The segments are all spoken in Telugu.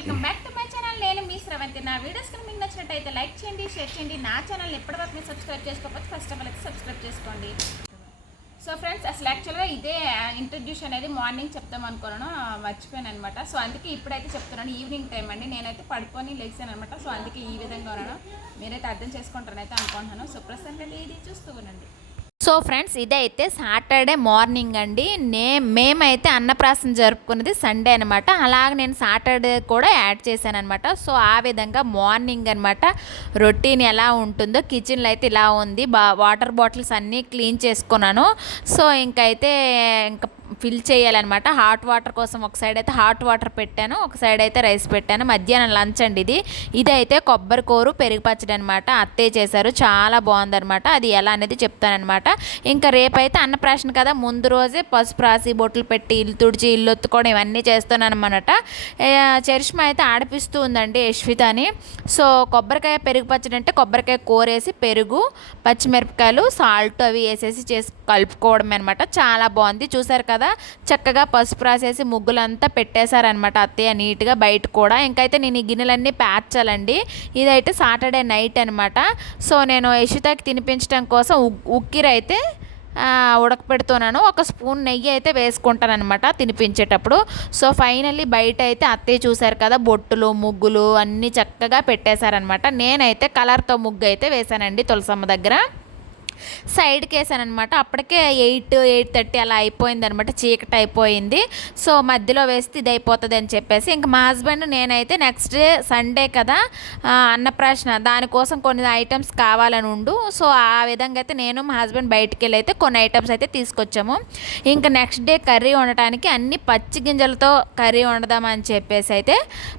Welcome back to my channel. నేను మీ శ్రవంతి నా వీడియోస్ కనుక మీకు నచ్చినట్టయితే లైక్ చేయండి షేర్ చేయండి. నా ఛానల్ ఎప్పటివరకు మీరు సబ్స్క్రైబ్ చేసుకోకపోతే ఫస్ట్ ఆఫ్ ఆల్ అయితే సబ్స్క్రైబ్ చేసుకోండి. సో ఫ్రెండ్స్ అసలు యాక్చువల్గా ఇదే ఇంట్రడ్యూస్ అనేది మార్నింగ్ చెప్తాం అనుకున్నాను. మర్చిపోయాను అనమాట సో అందుకే ఇప్పుడైతే చెప్తున్నాను. ఈవినింగ్ టైం అండి. నేనైతే పడుకొని లేచాను అనమాట సో అందుకే ఈ విధంగా ఉన్నాను. మీరైతే అర్థం చేసుకుంటారని అయితే అనుకుంటున్నాను. సో ప్రస్తుతం ఇది చూస్తూ ఉండండి. సో ఫ్రెండ్స్ ఇదైతే సాటర్డే మార్నింగ్ అండి. నే మేమైతే అన్నప్రాసం జరుపుకున్నది సండే అనమాట అలాగే నేను సాటర్డే కూడా యాడ్ చేశాను అనమాట సో ఆ విధంగా మార్నింగ్ అనమాట రొటీన్ ఎలా ఉంటుందో కిచెన్లో అయితే ఇలా ఉంది. బా వాటర్ బాటిల్స్ అన్నీ క్లీన్ చేసుకున్నాను. సో ఇంకైతే ఇంకా ఫిల్ చేయాలన్నమాట. హాట్ వాటర్ కోసం ఒక సైడ్ అయితే హాట్ వాటర్ పెట్టాను ఒక సైడ్ అయితే రైస్ పెట్టాను. మధ్యాహ్నం లంచ్ అండి ఇది. ఇదైతే కొబ్బరి కూరు పెరుగు పచ్చడి అనమాట అత్తయ్య చేశారు చాలా బాగుందనమాట అది ఎలా అనేది చెప్తానమాట ఇంకా రేపైతే అన్నప్రాషన్ కదా ముందు రోజే పసుపు రాసి బొట్లు పెట్టి ఇల్లు తుడిచి ఇల్లు ఒత్తుకోవడం ఇవన్నీ చేస్తున్నాను అనమాట చరిష్మా అయితే ఆడిపిస్తూ ఉందండి యశ్వితని. సో కొబ్బరికాయ పెరుగు పచ్చడి అంటే కొబ్బరికాయ కూరేసి పెరుగు పచ్చిమిరపకాయలు సాల్ట్ అవి వేసేసి చేసి కలుపుకోవడం అనమాట చాలా బాగుంది. చూసారు కదా చక్కగా పసుపు రాసేసి ముగ్గులంతా పెట్టేశారనమాట అత్తయ్య నీట్గా బయట కూడా. ఇంకైతే నేను ఈ గిన్నెలన్నీ పేర్చాలండి ఇదైతే సాటర్డే నైట్ అనమాట సో నేను యశుతాకి తినిపించడం కోసం ఉక్కిరైతే ఉడకపెడుతున్నాను. ఒక స్పూన్ నెయ్యి అయితే వేసుకుంటానమాట తినిపించేటప్పుడు. సో ఫైనల్లీ బయట అయితే అత్తయ్య చూశారు కదా బొట్టులు ముగ్గులు అన్నీ చక్కగా పెట్టేశారనమాట నేనైతే కలర్తో ముగ్గు అయితే వేశానండి తులసమ్మ దగ్గర. సైడ్కి వేసాను అనమాట అప్పటికే ఎయిట్ ఎయిట్ థర్టీ అలా అయిపోయింది అనమాట చీకటి అయిపోయింది. సో మధ్యలో వేస్తే ఇది అయిపోతుంది అని చెప్పేసి ఇంకా మా హస్బెండ్ నేనైతే నెక్స్ట్ డే సండే కదా అన్నప్రాశన దానికోసం కొన్ని ఐటమ్స్ కావాలని ఉండు. సో ఆ విధంగా అయితే నేను మా హస్బెండ్ బయటికి వెళ్ళి అయితే కొన్ని ఐటమ్స్ అయితే తీసుకొచ్చాము. ఇంకా నెక్స్ట్ డే కర్రీ వండటానికి అన్ని పచ్చి గింజలతో కర్రీ వండదామని చెప్పేసి అయితే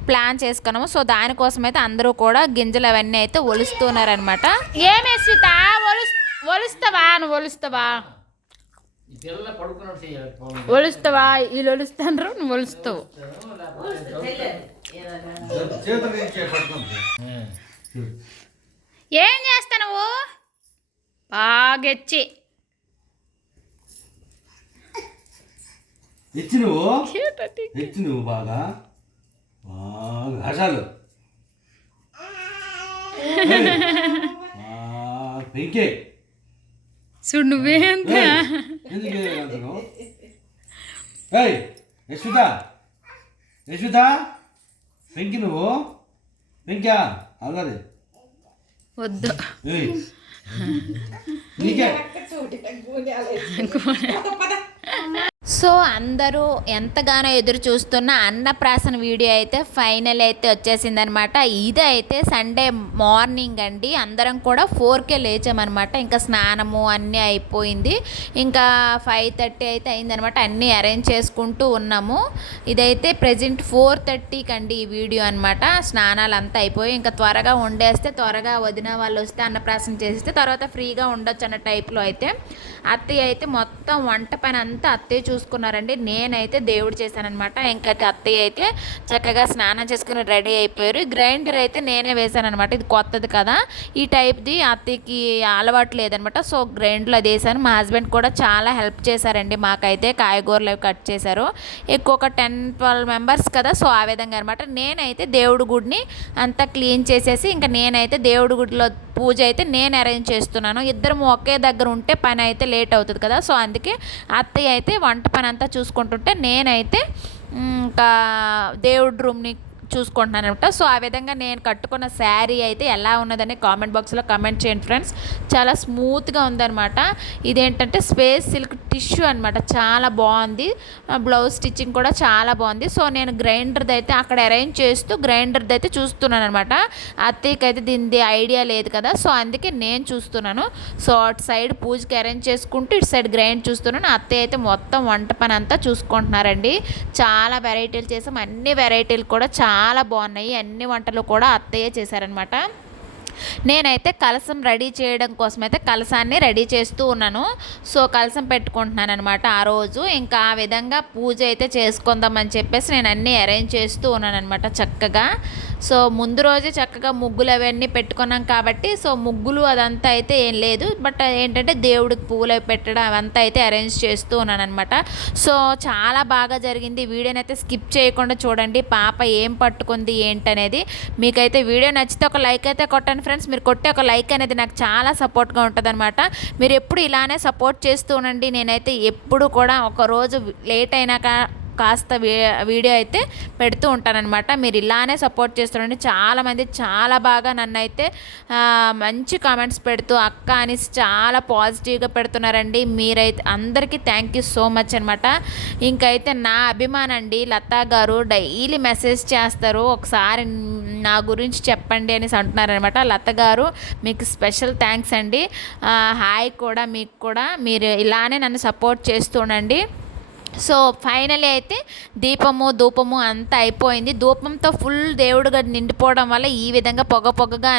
ప్లాన్ చేసుకున్నాము. సో దానికోసం అయితే అందరూ కూడా గింజలు అవన్నీ అయితే ఒలుస్తున్నారనమాట ఏమేసి సీత ఒలుస్ ఒలుస్తావా? నువ్వు ఒలుస్తావా. ఒలుస్తావా? వీళ్ళు ఒలుస్తాను నువ్వు ఒలుస్తావు. ఏం చేస్తా నువ్వు? బాగెచ్చి. ఇచ్చి నువ్వు? ఇచ్చి నువ్వు బాగా? బాగా. హర్షాలు. పెంకే. చూడు నువ్వేం ఏయ్ యశ్విత యశ్విత పెంకి నువ్వు? పెంకా అల్లరి. వద్దు. ఏయ్ నీకే. సో అందరూ ఎంతగానో ఎదురు చూస్తున్న అన్నప్రాసన వీడియో అయితే ఫైనల్ అయితే వచ్చేసిందనమాట. ఇది అయితే సండే మార్నింగ్ అండి. అందరం కూడా ఫోర్కే లేచామన్నమాట ఇంకా స్నానము అన్నీ అయిపోయింది. ఇంకా ఫైవ్ థర్టీ అయితే అయిందనమాట. అన్నీ అరేంజ్ చేసుకుంటూ ఉన్నాము. ఇదైతే ప్రజెంట్ ఫోర్ థర్టీకి అండి ఈ వీడియో అనమాట స్నానాలు అంతా అయిపోయి ఇంకా త్వరగా వండేస్తే త్వరగా వదిన వాళ్ళు వస్తే అన్నప్రాసన చేస్తే తర్వాత ఫ్రీగా ఉండొచ్చు అన్న టైప్లో అయితే అత్తయ్య అయితే మొత్తం వంట పని అంతా అత్తయ్య చూసుకున్నారండి. నేనైతే దేవుడు చేశానమాట ఇంకా అత్తయ్య అయితే చక్కగా స్నానం చేసుకుని రెడీ అయిపోయారు. గ్రైండర్ అయితే నేనే వేశానమాట ఇది కొత్తది కదా. ఈ టైప్ది అత్తయ్యకి అలవాటు లేదనమాట సో గ్రైండర్లో అది వేసాను మా హస్బెండ్ కూడా చాలా హెల్ప్ చేశారండి. మాకైతే కాయగూరలు కట్ చేశారు. ఎక్కువ ఒక టెన్ ట్వెల్వ్ మెంబర్స్ కదా. సో ఆ విధంగా అనమాట నేనైతే దేవుడి గుడిని అంతా క్లీన్ చేసేసి ఇంకా నేనైతే దేవుడి గుడిలో పూజ అయితే నేను అరేంజ్ చేస్తున్నాను. ఇద్దరం ఒకే దగ్గర ఉంటే పని అయితే లేట్ అవుతుంది కదా. సో అందుకే అత్తయ్య అయితే వంట పని అంతా చూసుకుంటుంటే నేనైతే ఇంకా దేవుడి రూమ్ని చూసుకుంటున్నాను అనమాట సో ఆ విధంగా నేను కట్టుకున్న శారీ అయితే ఎలా ఉన్నదని కామెంట్ బాక్స్లో కామెంట్ చేయండి ఫ్రెండ్స్. చాలా స్మూత్గా ఉందన్నమాట. ఇదేంటంటే స్పేస్ సిల్క్ టిష్యూ అనమాట చాలా బాగుంది. బ్లౌజ్ స్టిచ్చింగ్ కూడా చాలా బాగుంది. సో నేను గ్రైండర్ది అయితే అక్కడ అరేంజ్ చేస్తూ గ్రైండర్ది అయితే చూస్తున్నాను అనమాట అత్తయ్యకి అయితే దీనిది ఐడియా లేదు కదా. సో అందుకే నేను చూస్తున్నాను. సో అటు సైడ్ పూజకి అరేంజ్ చేసుకుంటూ ఇటు సైడ్ గ్రైండ్ చూస్తున్నాను. అత్తయ్య అయితే మొత్తం వంట పని అంతా చూసుకుంటున్నారండి. చాలా వెరైటీలు చేసాం. అన్ని వెరైటీలు కూడా చాలా చాలా బాగున్నాయి. అన్ని వంటలు కూడా అత్తయ్య చేశారనమాట. నేనైతే కలసం రెడీ చేయడం కోసం అయితే కలసాన్ని రెడీ చేస్తూ ఉన్నాను. సో కలసం పెట్టుకుంటున్నాను అనమాట ఆ రోజు. ఇంకా ఆ విధంగా పూజ అయితే చేసుకుందామని చెప్పేసి నేను అన్నీ అరేంజ్ చేస్తూ ఉన్నాను అనమాట చక్కగా. సో ముందు రోజే చక్కగా ముగ్గులు అవన్నీ పెట్టుకున్నాం కాబట్టి సో ముగ్గులు అదంతా అయితే ఏం లేదు. బట్ ఏంటంటే దేవుడికి పువ్వులు పెట్టడం అవంతా అయితే అరేంజ్ చేస్తూ ఉన్నాను అనమాట సో చాలా బాగా జరిగింది. వీడియోని అయితే స్కిప్ చేయకుండా చూడండి. పాప ఏం పట్టుకుంది ఏంటనేది. మీకైతే వీడియో నచ్చితే ఒక లైక్ అయితే కొట్టండి ఫ్రెండ్స్. మీరు కొట్టే ఒక లైక్ అనేది నాకు చాలా సపోర్ట్గా ఉంటుందన్నమాట. మీరు ఎప్పుడు ఇలానే సపోర్ట్ చేస్తూ ఉండండి. నేనైతే ఎప్పుడు కూడా ఒక రోజు లేట్ అయినాక కాస్త వీ- వీడియో అయితే పెడుతూ ఉంటానన్నమాట. మీరు ఇలానే సపోర్ట్ చేస్తుండండి చాలామంది చాలా బాగా నన్ను అయితే మంచి కామెంట్స్ పెడుతూ అక్క అనేసి చాలా పాజిటివ్గా పెడుతున్నారండి. మీరైతే అందరికీ థ్యాంక్ యూ సో మచ్ అనమాట ఇంకైతే నా అభిమానం అండి లతా గారు డైలీ మెసేజ్ చేస్తారు ఒకసారి నా గురించి చెప్పండి అనేసి అంటున్నారనమాట లత గారు మీకు స్పెషల్ థ్యాంక్స్ అండి. హాయ్ కూడా మీకు కూడా మీరు ఇలానే నన్ను సపోర్ట్ చేస్తుండండి సో ఫైనలీ అయితే దీపము ధూపము అంతా అయిపోయింది. ధూపంతో ఫుల్ దేవుడుగా నిండిపోవడం వల్ల ఈ విధంగా పొగ పొగగా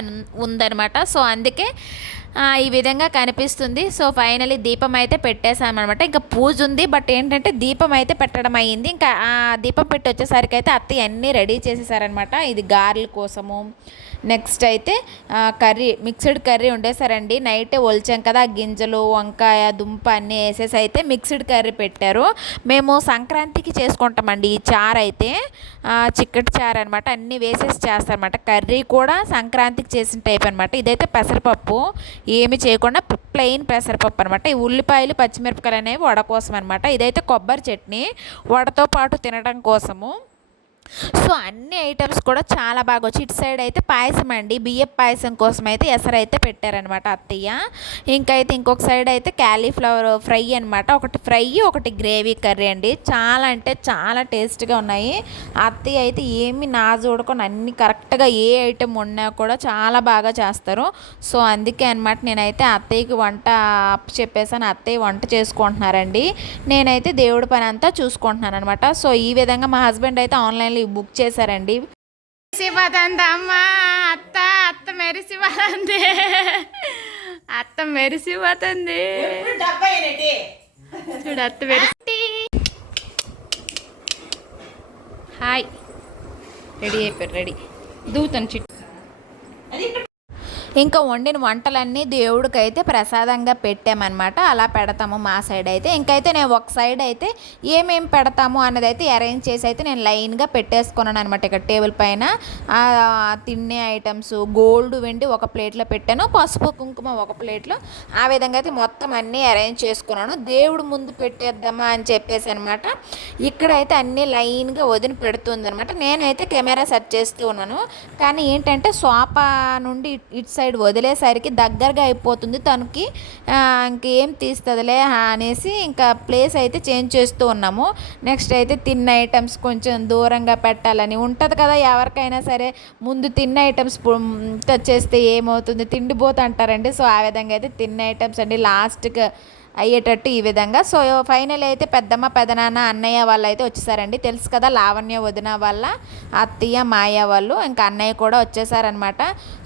ఉందనమాట సో అందుకే ఈ విధంగా కనిపిస్తుంది. సో ఫైనలీ దీపం అయితే పెట్టేశామన్నమాట. ఇంకా పూజ ఉంది బట్ ఏంటంటే దీపం అయితే పెట్టడం అయ్యింది ఇంకా ఆ దీపం పెట్టి వచ్చేసరికి అయితే అత్తయ్య అన్నీ రెడీ చేసేసారనమాట ఇది గారెల కోసము నెక్స్ట్ అయితే కర్రీ మిక్స్డ్ కర్రీ ఉండేసారండి. నైటే ఒలిచాం కదా గింజలు వంకాయ దుంప అన్నీ వేసేసి అయితే మిక్స్డ్ కర్రీ పెట్టారు. మేము సంక్రాంతికి చేసుకుంటామండి ఈ చారు అయితే. చిక్కటి చారు అనమాట అన్నీ వేసేసి చేస్తారనమాట కర్రీ కూడా సంక్రాంతికి చేసిన టైప్ అనమాట ఇదైతే పెసరపప్పు ఏమి చేయకుండా ప్లెయిన్ పెసరపప్పు అనమాట ఈ ఉల్లిపాయలు పచ్చిమిరపకాయలు అనేవి వడ కోసం అనమాట ఇదైతే కొబ్బరి చట్నీ వడతో పాటు తినడం కోసము. సో అన్ని ఐటమ్స్ కూడా చాలా బాగా వచ్చి ఇటు సైడ్ అయితే పాయసం అండి. బియ్యం పాయసం కోసం అయితే ఎసరు అయితే పెట్టారనమాట అత్తయ్య. ఇంకైతే ఇంకొక సైడ్ అయితే క్యాలీఫ్లవర్ ఫ్రై అనమాట ఒకటి ఫ్రై ఒకటి గ్రేవీ కర్రీ అండి. చాలా అంటే చాలా టేస్ట్గా ఉన్నాయి. అత్తయ్య అయితే ఏమి నా చూడకుండా అన్ని కరెక్ట్గా ఏ ఐటెం ఉన్నా కూడా చాలా బాగా చేస్తారు. సో అందుకే అనమాట నేనైతే అత్తయ్యకి వంట అప్పు చెప్పేసాను అత్తయ్య వంట చేసుకుంటున్నారండి. నేనైతే దేవుడి పని అంతా చూసుకుంటున్నాను అనమాట సో ఈ విధంగా మా హస్బెండ్ అయితే ఆన్లైన్లో బుక్ చేశారండి. అమ్మ అత్త అత్త మెరిసిపోతుంది అత్త మెరిసిపోతుంది చూడు అత్త మెరిసి హాయ్. రెడీ అయిపోయారు రెడీ. దూతాను చిట్టు ఇంకా వండిన వంటలన్నీ దేవుడికైతే ప్రసాదంగా పెట్టామన్నమాట. అలా పెడతాము మా సైడ్ అయితే. ఇంకైతే నేను ఒక సైడ్ అయితే ఏమేమి పెడతాము అన్నది అయితే అరేంజ్ చేసి అయితే నేను లైన్గా పెట్టేసుకున్నాను అనమాట ఇక్కడ టేబుల్ పైన ఆ, తినే ఐటమ్స్ గోల్డ్ వెండి ఒక ప్లేట్లో పెట్టాను. పసుపు కుంకుమ ఒక ప్లేట్లో ఆ విధంగా అయితే మొత్తం అన్నీ అరేంజ్ చేసుకున్నాను. దేవుడు ముందు పెట్టేద్దామా అని చెప్పేసి అనమాట ఇక్కడైతే అన్నీ లైన్గా వదిలి పెడుతుంది అనమాట నేనైతే కెమెరా సెట్ చేస్తూ ఉన్నాను. కానీ ఏంటంటే సోఫా నుండి ఇట్- ఇటు సైడ్ వదిలేసరికి దగ్గరగా అయిపోతుంది. తనకి ఇంకేం తీస్తుందిలే అనేసి ఇంకా ప్లేస్ అయితే చేంజ్ చేస్తూ ఉన్నాము. నెక్స్ట్ అయితే తిన్న ఐటమ్స్ కొంచెం దూరంగా పెట్టాలని ఉంటుంది కదా ఎవరికైనా సరే. ముందు తిన్న ఐటమ్స్ తెచ్చేస్తే ఏమవుతుంది? తిండిపోతు అంటారండి సో ఆ విధంగా అయితే తిన్న ఐటమ్స్ అండి. లాస్ట్గా అయ్యేటట్టు ఈ విధంగా. సో ఫైనల్ అయితే పెద్దమ్మ పెదనాన్న అన్నయ్య వాళ్ళు అయితే వచ్చేసారండి. తెలుసు కదా లావణ్య వదిన వాళ్ళ అత్తయ్య మాయ వాళ్ళు ఇంకా అన్నయ్య కూడా వచ్చేసారనమాట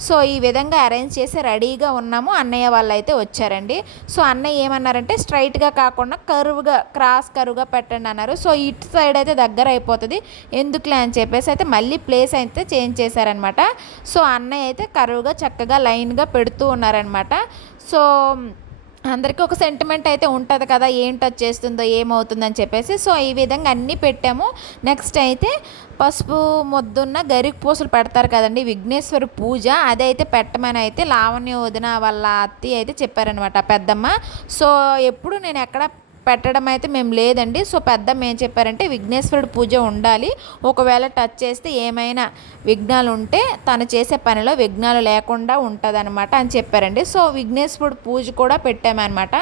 సో ఈ విధంగా అరేంజ్ చేసి రెడీగా ఉన్నాము. అన్నయ్య వాళ్ళు అయితే వచ్చారండి. సో అన్నయ్య ఏమన్నారంటే స్ట్రైట్గా కాకుండా కరువుగా క్రాస్ కరువుగా పెట్టండి అన్నారు. సో ఇటు సైడ్ అయితే దగ్గర అయిపోతుంది. ఎందుకులే అని చెప్పేసి అయితే మళ్ళీ ప్లేస్ అయితే చేంజ్ చేశారనమాట సో అన్నయ్య అయితే కరువుగా చక్కగా లైన్గా పెడుతూ ఉన్నారనమాట సో అందరికీ ఒక సెంటిమెంట్ అయితే ఉంటుంది కదా ఏంటి వచ్చేస్తుందో ఏమవుతుందని చెప్పేసి. సో ఈ విధంగా అన్నీ పెట్టాము. నెక్స్ట్ అయితే పసుపు మొద్దున్న గరికి పూసలు పెడతారు కదండి విఘ్నేశ్వర పూజ. అదైతే పెట్టమని అయితే లావణ్య వదిన వాళ్ళ అత్తి అయితే చెప్పారనమాట పెద్దమ్మ సో ఎప్పుడు నేను ఎక్కడ పెట్టడం అయితే మేము లేదండి. సో పెద్ద ఏం చెప్పారంటే విఘ్నేశ్వరుడు పూజ ఉండాలి. ఒకవేళ టచ్ చేస్తే ఏమైనా విఘ్నాలు ఉంటే తను చేసే పనిలో విఘ్నాలు లేకుండా ఉంటుందన్నమాట అని చెప్పారండి. సో విఘ్నేశ్వరుడు పూజ కూడా పెట్టామన్నమాట.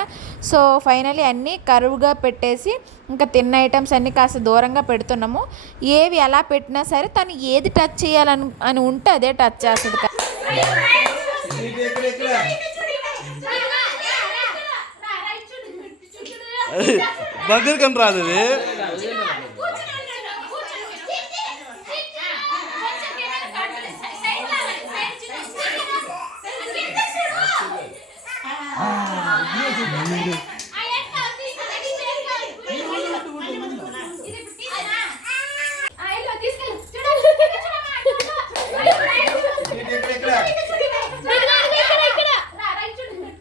సో ఫైనలీ అన్నీ కరువుగా పెట్టేసి ఇంకా తిన్న ఐటమ్స్ అన్నీ కాస్త దూరంగా పెడుతున్నాము. ఏవి ఎలా పెట్టినా సరే తను ఏది టచ్ చేయాలని అని ఉంటే అదే టచ్ చేస్తుంది కదా. దగ్గర కని రాదు అది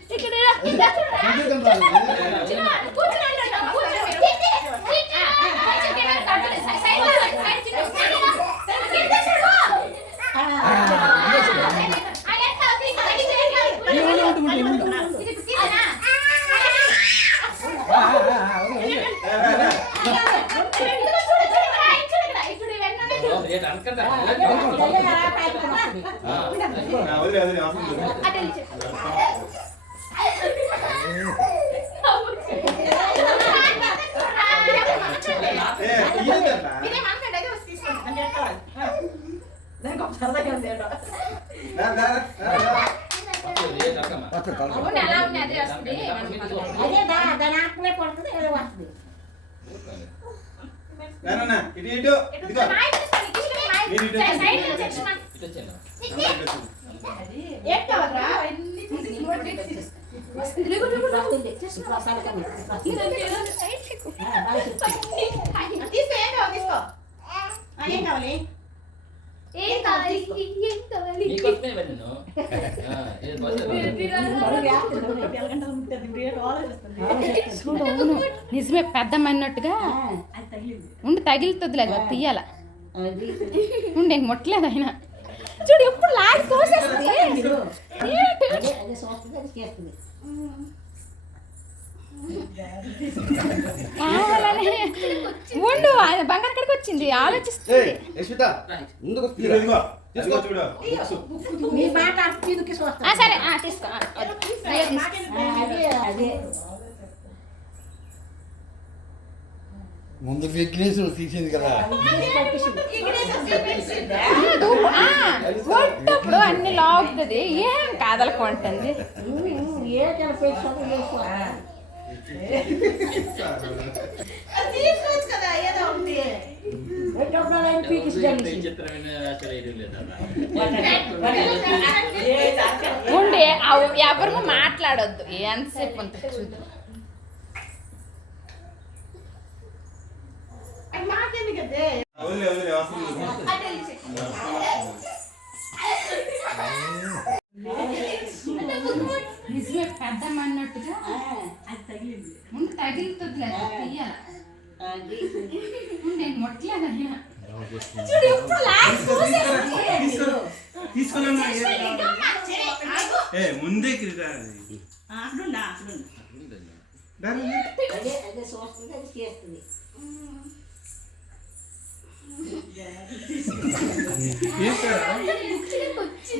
తీసుకెళ్ళి రేట్ అనకదా వదిలే వదిలే అవసరం లేదు అటు వెళ్ళి చెప్పు. ఏ, తీయదన్నా. మీరేం అనకండి, అదే వచ్చి తీసుకోండి. రా, రా, రా, రా. రేట్ అనకమ్మా అవును, అలా ఉంది, అదే వస్తుంది. అదే దా దాని ఆకులే పడుతుంది ఏదో వస్తుంది రా, నాన్న, ఇటు ఇటు ఇదిగో నాయ తీసుకోండి, తీసుకుని నాయ. మీరు ఇటు అవును నిజమే పెద్దమ్మ అన్నట్టుగా ఉండి తగిలితుంది అది తీయాల. ఉండి ముట్టలేదు ఆయన చూడు ఎప్పుడు లాగి తోసేస్తుంది. ఉండు ఆయన బంగారు కడికి వచ్చింది ఆలోచిస్తుంది. ఏయ్, యశ్విత, ముందుకు వస్తు. ఇదిగో, ఇదిగో. అదిగో చూడు బుక్స్. మీ మాట తీదుకి ఆ, చూస్తాను సరే ఆ, తీసుకో ఆ, అది. అదే అదే ముందు విఘ్నేశ్వరు తీసింది కదా. కొట్టప్పుడు అన్ని లాగుతుంది. ఏం కాదలకుంటుంది ఏ ఉండి ఎవరు మాట్లాడొద్దు. ఎంతసేపు ఉంటుంది చూద్దాం అది మాకెందుకు అదే వదిలే వదిలే అవసరం లేదు అటు వెళ్ళి చెప్పు. నిజమే పెద్దమ్మ అన్నట్టుగా ఉండి తీసుకున్నా ముందే అదే అదే చూస్తుంది అది చేస్తుంది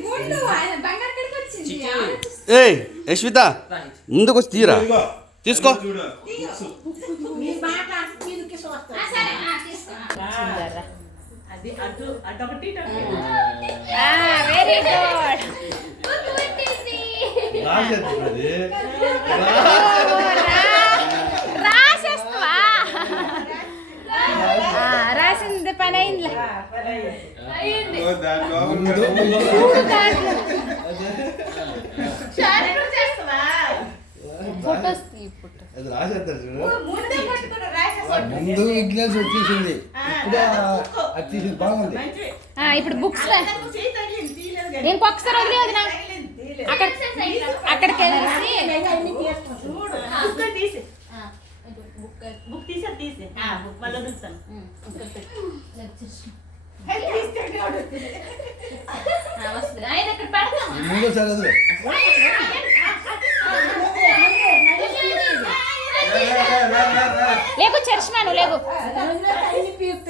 ఉండు ఆయన బంగారు కడికి వచ్చింది ఏయ్ యశ్విత ముందుకు వచ్చి తీరా? ఇదిగో. తీసుకో. చూడు మీ మాట తీదుకి ఆ, చూస్తాను సరే ఆ, తీసుకో వెరీ గుడ్ గుర్తు పెట్టేసి. రాసేది రాసేస్తావా ఆ, రాసింది పని అయిందిలే ఓ, దాని లోపల ముందు సరే, నువ్వు చేస్తావా? ఫొటోస్ ఇప్పుడు అది రాసేస్తారు చూడు ముందే పట్టుకుని రాసేసి ముందు విఘ్నేశ్వరు తీసింది ఇప్పుడు ఆ- అది తీసింది బాగుంది. ఆ, ఇప్పుడు బుక్స్ ఇంకొకసారి వదిలే వదినా. అక్కడ అక్కడికి తీసుకుంటాను బుక్ తీసి తీసి. ఆ, బుక్ మళ్ళీ ఆయన ఇక్కడ సార్ లేకు చర్చమాను లేకు.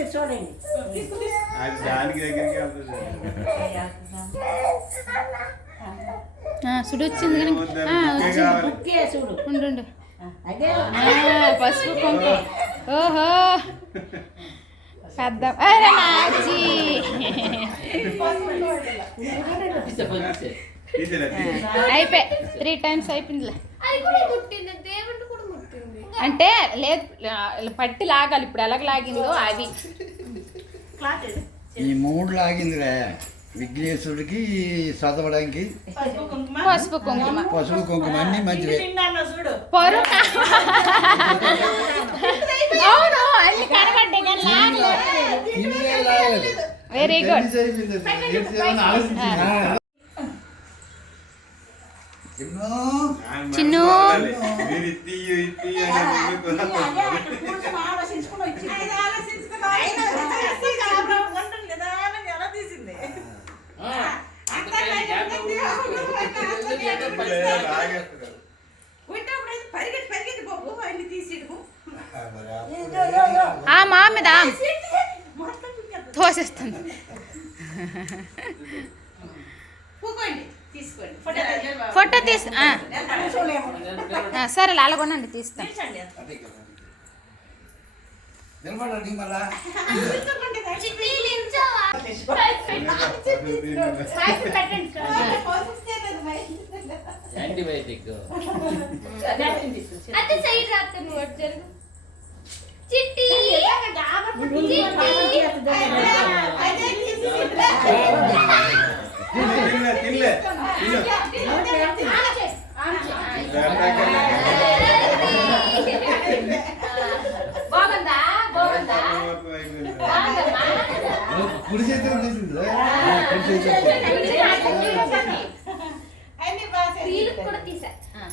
చూడండి అది దానికి దగ్గరికి వెళ్తుంది. ఆ, సుడు వచ్చింది కానీ. చూడు ఉండు. పసుపు కుంకుమ. ఓహో. పెద్ద అరే నాజీ. తీసే, పోయి తీసే. తీసేలే, తీసే. అయిపోయి త్రీ టైమ్స్ అయిపోయిందిలే. అది కూడా ముట్టింది. దేవుడు కూడా ముట్టింది. అంటే లేదు పట్టి లాగాలి. ఇప్పుడు ఎలాగ లాగిందో అవి ఏది? ఈ మూడు లాగిందిరే విఘ్నేశ్వరుడికి చదవడానికి పసుపు కుంకుమ. పసుపు కుంకుమ. పసుపు కుంకుమ అన్ని మంచివే. తిన్నాను చూడు. పొరు అవును అన్ని కనబడ్డాయి కానీ లాగలేదు తిండిగా లాగలేదు వెరీ గుడ్ తెలిసి అయిపోయింది అది. తెలిసి ఏమన్నా ఆలోచించిందా? ఎన్నో ఆయన చిన్ను. మనసు బాగాలి. మీరు ఇది తీయు, ఇది తీయు అని ఎందుకు అదే అక్కడ కూర్చొని ఆలోచించుకుని వచ్చింది ఆయన ఆలోచించుకుని ఆయన ఆలోచించి కాపురం ఉంటుంది నిదానంగా ఎలా తీసింది ఆ, అందుకని జాగ్రత్త పరిగెత్తి పరిగెత్తి బాబు అన్ని తీసిడు ఆ మా మీద తీసుకోండి. ఫోటో తీసి సరే అలాగొనండి తీస్తాం. తీర్చండి. యాంటీబయాటిక్. అదే సైడ్ రాత్రి నువ్వు అటు జరుగు. చిట్టి! బాగుందా? బాగుందా? కుడి చేతిలో అన్ని బాగా రీల్ చేసి కూడా తీసా పసుపు ఓ, రీల్ కూడా తీసావా? ఓ, తర్వాత అది పెట్టండి కదా మెల్ల మెల్ల కొద్ది పెట్టి ఎక్కువ పెట్టండి ఇలా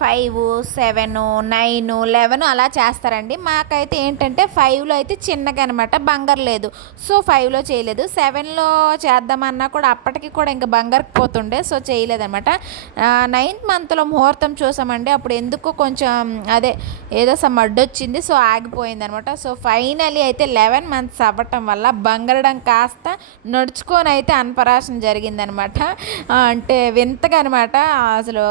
ఫైవ్ సెవెన్ నైన్ లెవెన్ అలా చేస్తారండి. మాకైతే ఏంటంటే ఫైవ్లో అయితే చిన్నగా అనమాట బంగారు లేదు. సో ఫైవ్లో చేయలేదు. సెవెన్లో చేద్దామన్నా కూడా అప్పటికి కూడా ఇంకా బంగారుకి పోతుండే సో చేయలేదన్నమాట. నైన్త్ మంత్లో ముహూర్తం చూసామండి. అప్పుడు ఎందుకో కొంచెం అదే ఏదో సమ్ అడ్డొచ్చింది సో ఆగిపోయింది అనమాట సో ఫైనలీ అయితే లెవెన్ మంత్స్ అవ్వటం వల్ల బంగారడం కాస్త నడుచుకొని అయితే అన్పరాశం జరిగిందనమాట అంటే వింతగా అనమాట అసలు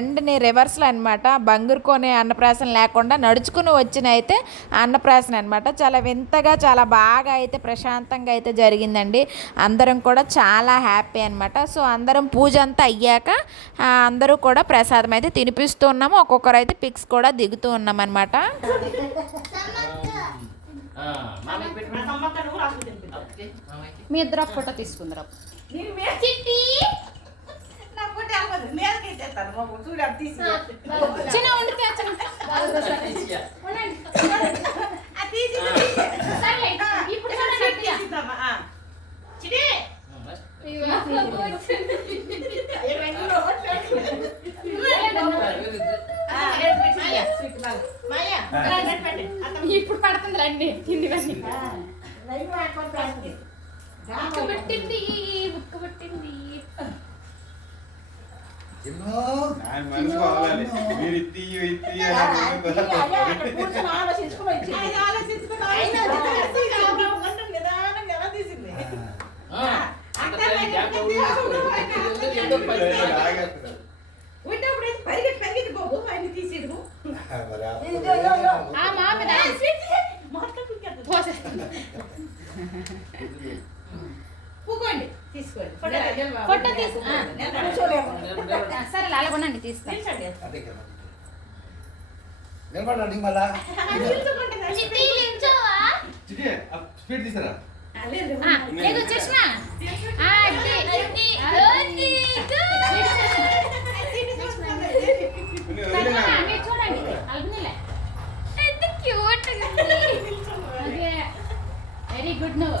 ట్రెండ్ని రివర్స్లో అనమాట బంగురుకొని అన్నప్రాసన లేకుండా నడుచుకుని వచ్చిన అయితే అన్నప్రాసన అనమాట చాలా వింతగా చాలా బాగా అయితే ప్రశాంతంగా అయితే జరిగిందండి. అందరం కూడా చాలా హ్యాపీ అనమాట సో అందరం పూజ అంతా అయ్యాక అందరూ కూడా ప్రసాదం అయితే తినిపిస్తూ ఉన్నాము. ఒక్కొక్కరు అయితే పిక్స్ కూడా దిగుతూ ఉన్నాం అనమాట మీ ఇద్దరు ఫోటో తీసుకుందరు చిన్న ఉండితే ఆయన మనసు అవ్వాలి మీరు ఇత్తి పూకోండి తీసుకోండి. ఫోటో తీసి ఆ. కూర్చోలేము. ఆ, సరే అలాగొనండి నిలబడండి మళ్ళా స్పీడ్ తీసారా? చష్మా. చూడండి. ఎంత క్యూట్ అదే. వెరీ గుడ్ నువ్వు.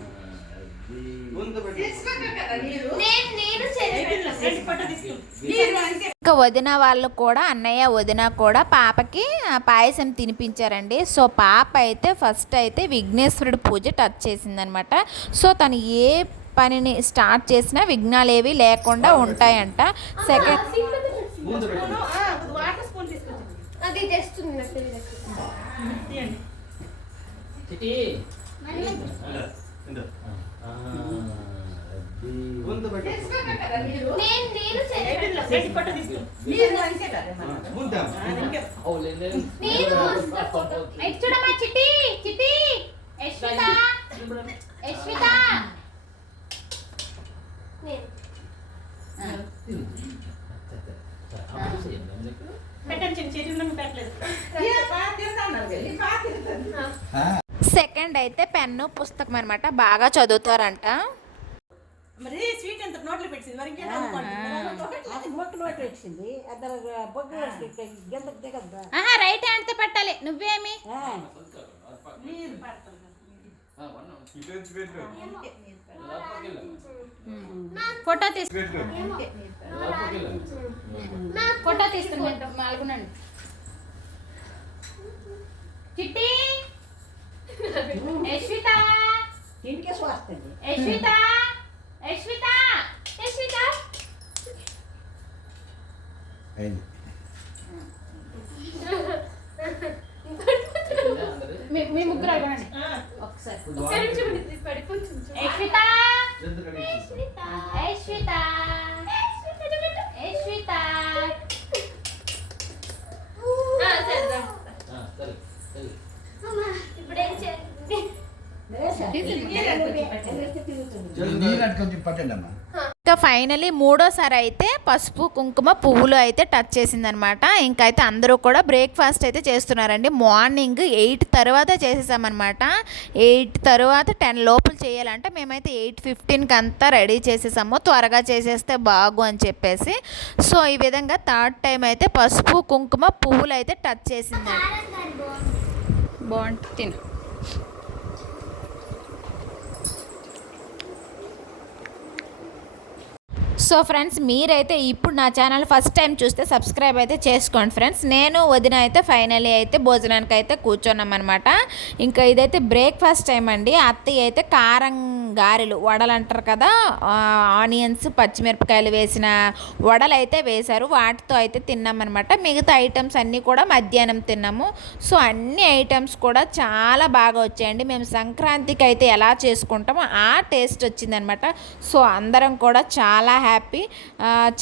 ఇంకా వదిన వాళ్ళు కూడా అన్నయ్య వదిన కూడా పాపకి ఆ పాయసం తినిపించారండి. సో పాప అయితే ఫస్ట్ అయితే విఘ్నేశ్వరుడి పూజ టచ్ చేసిందనమాట. సో తను ఏ పనిని స్టార్ట్ చేసినా విఘ్నాలు ఏవి లేకుండా ఉంటాయంట. సెకండ్ ముందు పెట్టు వాటర్ స్పూన్ తీసుకొచ్చింది అది తెస్తుంది ముందు పెట్టు నేను నేను టేబుల్లో పెట్టి ఫోటో తీసుకోండి మీరు అంతే కదా మన. ముందా ఆ, ఇంకే. అవులే, లేదు. నేను ఇటు చూడమ్మా చిట్టి చిట్టి యశ్విత యశ్విత అప్పుడు చేయండి, అందుకు. పెట్టండి చిన్న చేతుల్లో పెట్టలేదు ఇది బాగా తింటాను ఇది బాగా తింటాను సెకండ్ అయితే పెన్ను పుస్తకం అనమాట బాగా చదువుతారంట. మరి స్వీట్ ఎంత నోట్లో పెట్టింది? మరి ఆహా రైట్ హ్యాండ్తో పెట్టాలి. నువ్వేమి? ఫోటో తీసు ఫోటో తీసుకుని మాల్గొనండి. చిట్టి! యశ్విత! ఇంటికే వస్తుంది యశ్విత! యశ్విత! యశ్విత! అయింది. మీ మీ ముగ్గురు అడగండి ఒకసారి యశ్విత! యశ్విత! యశ్విత! ఇంకా ఫైనలీ మూడోసారి అయితే పసుపు కుంకుమ పువ్వులు అయితే టచ్ చేసిందనమాట. ఇంకైతే అందరూ కూడా బ్రేక్ఫాస్ట్ అయితే చేస్తున్నారండి. మార్నింగ్ ఎయిట్ తర్వాత చేసేసామన్నమాట ఎయిట్ తర్వాత టెన్ లోపల చేయాలంటే మేమైతే ఎయిట్ ఫిఫ్టీన్కి అంతా రెడీ చేసేసాము. త్వరగా చేసేస్తే బాగు అని చెప్పేసి. సో ఈ విధంగా థర్డ్ టైం అయితే పసుపు కుంకుమ పువ్వులు అయితే టచ్ చేసిందండి బాగుంటుంది. తిను సో ఫ్రెండ్స్ మీరైతే ఇప్పుడు నా ఛానల్ ఫస్ట్ టైం చూస్తే సబ్స్క్రైబ్ అయితే చేసుకోండి ఫ్రెండ్స్. నేను వదిన అయితే ఫైనలీ అయితే భోజనానికి అయితే కూర్చున్నాం అనమాట ఇంకా ఇదైతే బ్రేక్ఫాస్ట్ టైం అండి. అత్తయ్య అయితే కారం గారెలు వడలు అంటారు కదా ఆనియన్స్ పచ్చిమిరపకాయలు వేసిన వడలు అయితే వేశారు. వాటితో అయితే తిన్నామన్నమాట. మిగతా ఐటమ్స్ అన్నీ కూడా మధ్యాహ్నం తిన్నాము. సో అన్ని ఐటమ్స్ కూడా చాలా బాగా వచ్చాయండి. మేము సంక్రాంతికి అయితే ఎలా చేసుకుంటామో ఆ టేస్ట్ వచ్చిందనమాట సో అందరం కూడా చాలా హ్యాపీ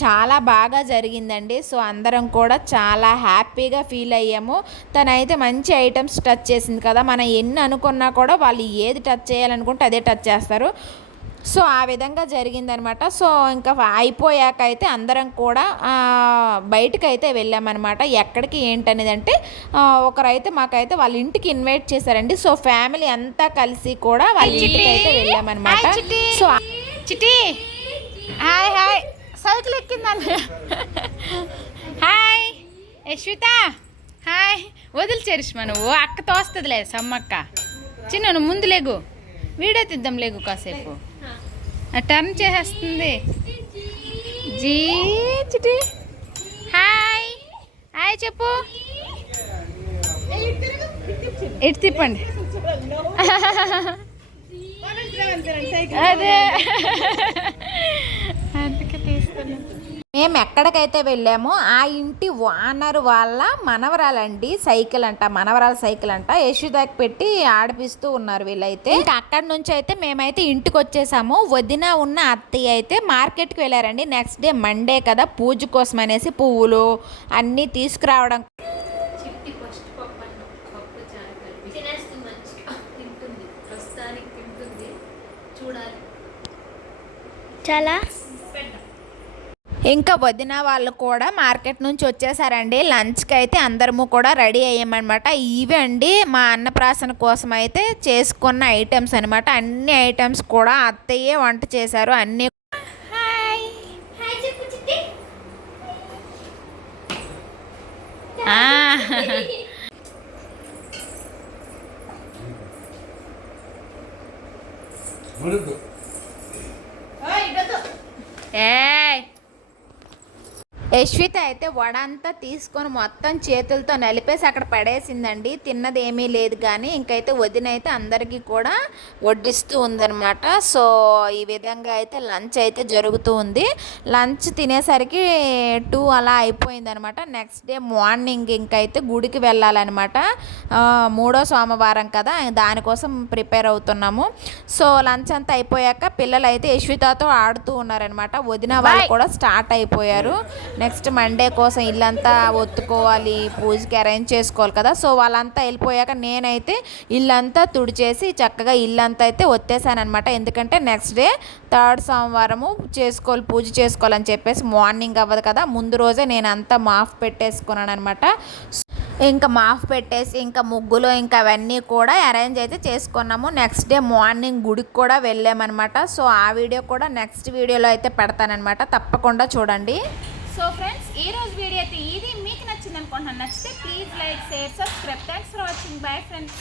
చాలా బాగా జరిగిందండి. సో అందరం కూడా చాలా హ్యాపీగా ఫీల్ అయ్యాము. తనైతే మంచి ఐటమ్స్ టచ్ చేసింది కదా. మనం ఎన్ని అనుకున్నా కూడా వాళ్ళు ఏది టచ్ చేయాలనుకుంటే అదే టచ్ చేస్తారు. సో ఆ విధంగా జరిగిందనమాట. సో ఇంకా అయిపోయాక అయితే అందరం కూడా బయటకు అయితే వెళ్ళామన్నమాట ఎక్కడికి ఏంటనేది అంటే ఒకరైతే మాకైతే వాళ్ళ ఇంటికి ఇన్వైట్ చేశారండి. సో ఫ్యామిలీ అంతా కలిసి కూడా వాళ్ళ ఇంటికి అయితే వెళ్ళామన్నమాట సో చిటి హాయ్ హాయ్ సైకిల్ ఎక్కిందండి హాయ్ యశ్విత హాయ్ వదిలి చరిష్మా నువ్వు అక్క తోస్తుందిలే సమ్మక్క. చిన్న నువ్వు ముందు లేగు. వీడియో తీద్దాం లేగు కాసేపు. టర్న్ చేసేస్తుంది. జీ చిటి. హాయ్ హాయ్ చెప్పు. ఇటు తిప్పండి. అదే. అందుకే తీస్తున్నాను మేము ఎక్కడికైతే వెళ్ళామో ఆ ఇంటి ఓనర్ వాళ్ళ మనవరాలండి సైకిల్ అంట మనవరాల సైకిల్ అంట యశోదాకి పెట్టి ఆడిపిస్తూ ఉన్నారు వీళ్ళైతే. ఇంకా అక్కడి నుంచి అయితే మేమైతే ఇంటికి వచ్చేసాము. వదిన ఉన్న అత్తయ్య అయితే మార్కెట్కి వెళ్ళారండి. నెక్స్ట్ డే మండే కదా పూజ కోసం అనేసి పువ్వులు అన్నీ తీసుకురావడం. చాలా. ఇంకా వదిన వాళ్ళు కూడా మార్కెట్ నుంచి వచ్చేసారండి. లంచ్కి అయితే అందరము కూడా రెడీ అయ్యామన్నమాట. ఇవి అండి మా అన్నప్రాసన కోసం అయితే చేసుకున్న ఐటమ్స్ అనమాట అన్ని ఐటమ్స్ కూడా అత్తయ్యే వంట చేశారు. అన్నీ 에 이, 이것 도. యశ్విత అయితే వడ అంతా తీసుకొని మొత్తం చేతులతో నలిపేసి అక్కడ పడేసిందండి. తిన్నది ఏమీ లేదు కానీ ఇంకైతే వదిన అయితే అందరికీ కూడా వడ్డిస్తూ ఉందన్నమాట. సో ఈ విధంగా అయితే లంచ్ అయితే జరుగుతూ ఉంది. లంచ్ తినేసరికి టూ అలా అయిపోయిందనమాట నెక్స్ట్ డే మార్నింగ్ ఇంకైతే గుడికి వెళ్ళాలన్నమాట. మూడో సోమవారం కదా దానికోసం ప్రిపేర్ అవుతున్నాము. సో లంచ్ అంతా అయిపోయాక పిల్లలు అయితే యశ్వితతో ఆడుతూ ఉన్నారనమాట వదిన వాళ్ళు కూడా స్టార్ట్ అయిపోయారు. నెక్స్ట్ మండే కోసం ఇల్లంతా ఒత్తుకోవాలి పూజకి అరేంజ్ చేసుకోవాలి కదా. సో వాళ్ళంతా వెళ్ళిపోయాక నేనైతే ఇల్లంతా తుడిచేసి చక్కగా ఇల్లంతా అయితే ఒత్తేసానమాట ఎందుకంటే నెక్స్ట్ డే థర్డ్ సోమవారము చేసుకోవాలి పూజ చేసుకోవాలని చెప్పేసి మార్నింగ్ అవ్వదు కదా. ముందు రోజే నేను అంతా మాఫ్ పెట్టేసుకున్నాను అనమాట ఇంకా మాఫ్ పెట్టేసి ఇంకా ముగ్గులు ఇంకా అవన్నీ కూడా అరేంజ్ అయితే చేసుకున్నాము. నెక్స్ట్ డే మార్నింగ్ గుడికి కూడా వెళ్ళామన్నమాట. సో ఆ వీడియో కూడా నెక్స్ట్ వీడియోలో అయితే పెడతానమాట తప్పకుండా చూడండి. సో ఫ్రెండ్స్ ఈ రోజు వీడియో అయితే ఇది మీకు నచ్చింది అనుకుంటున్నాను నచ్చితే please like share subscribe thanks for watching bye friends